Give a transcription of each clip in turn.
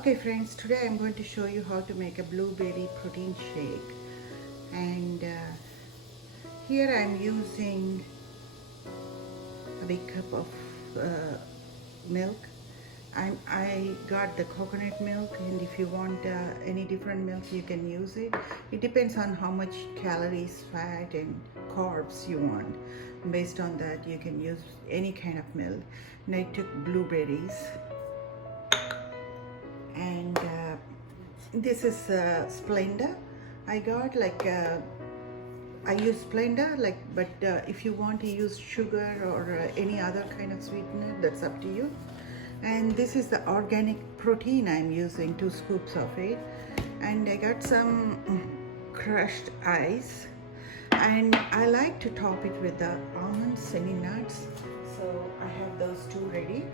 Okay friends, today I'm going to show you how to make a blueberry protein shake. And here I'm using a big cup of milk. I got the coconut milk, and if you want any different milk you can use it. It depends on how much calories, fat and carbs you want. Based on that you can use any kind of milk. And I took blueberries, and this is Splenda. I got I use Splenda, but if you want to use sugar or any other kind of sweetener, that's up to you. And this is the organic protein I'm using, 2 scoops of it. And I got some crushed ice, and I like to top it with the almonds, any nuts, so I have those two ready.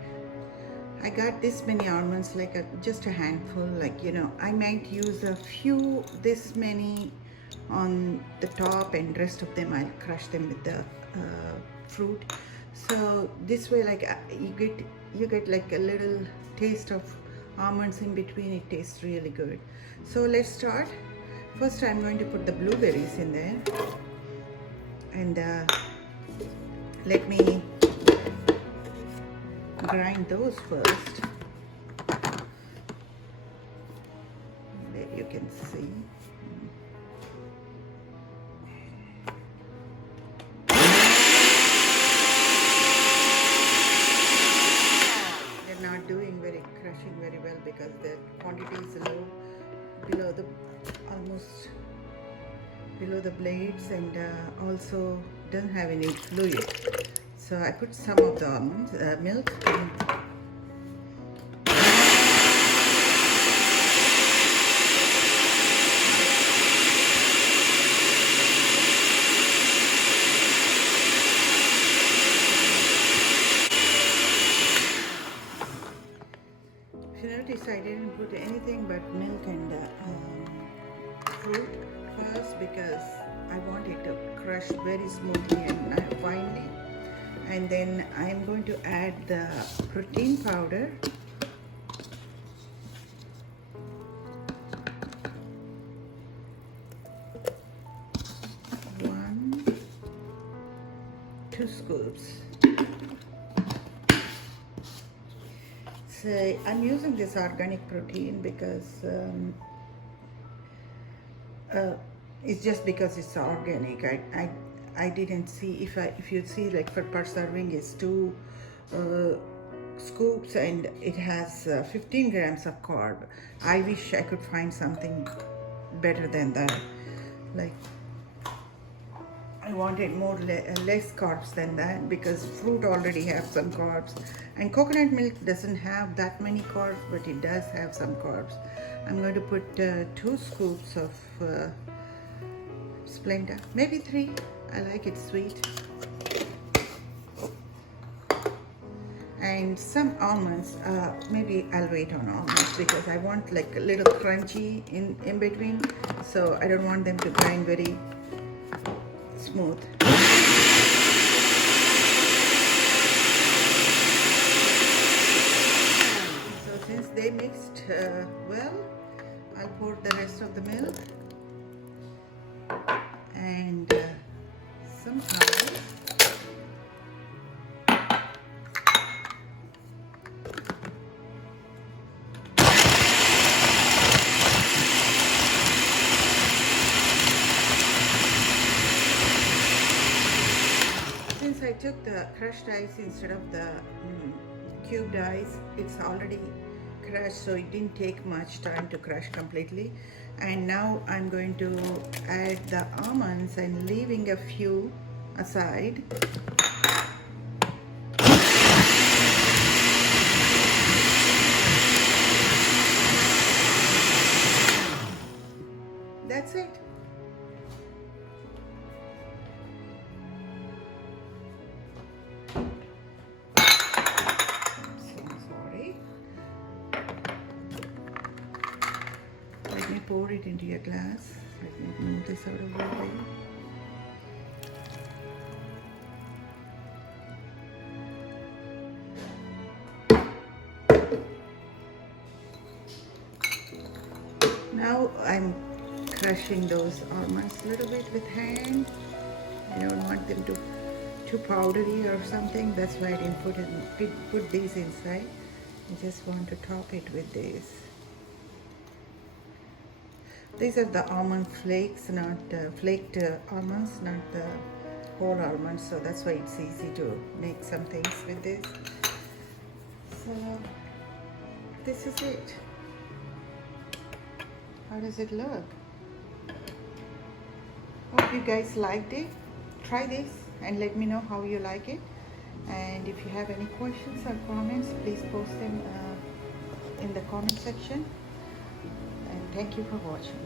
I got this many almonds, just a handful, I might use a few, this many on the top, and rest of them I'll crush them with the fruit. So this way, you get like a little taste of almonds in between. It tastes really good. So let's start. First I'm going to put the blueberries in there, and let me grind those first. There you can see. They're not doing crushing very well because the quantity is low, below the almost below the blades, and also doesn't have any fluid. So I put some of the almonds, milk. If you notice, I didn't put anything but milk and fruit first, because I want it to crush very smoothly and finely. And then I'm going to add the protein powder. One, 2 scoops. So I'm using this organic protein because it's just because it's organic. I didn't see, if you see, like per serving is 2 scoops, and it has 15 grams of carb. I wish I could find something better than that. Like, I wanted less carbs than that, because fruit already have some carbs, and coconut milk doesn't have that many carbs, but it does have some carbs. I'm going to put 2 scoops of Splenda, maybe 3. I like it sweet. And some almonds. Maybe I'll wait on almonds because I want like a little crunchy in between, so I don't want them to grind very smooth. So since they mixed well, I'll pour the rest of the milk and some oil. Since I took the crushed ice instead of the cubed ice, it's already crushed, so it didn't take much time to crush completely. And now I'm going to add the almonds and leaving a few aside. That's it. Let me pour it into your glass. Let me move this out of the way. Now I'm crushing those almonds a little bit with hand. I don't want them to too powdery or something. That's why I didn't put these inside. I just want to top it with this. These are the almond flakes, not flaked almonds, not the whole almonds. So that's why it's easy to make some things with this. So this is it. How does it look? Hope you guys liked it. Try this and let me know how you like it. And if you have any questions or comments, please post them in the comment section. And thank you for watching.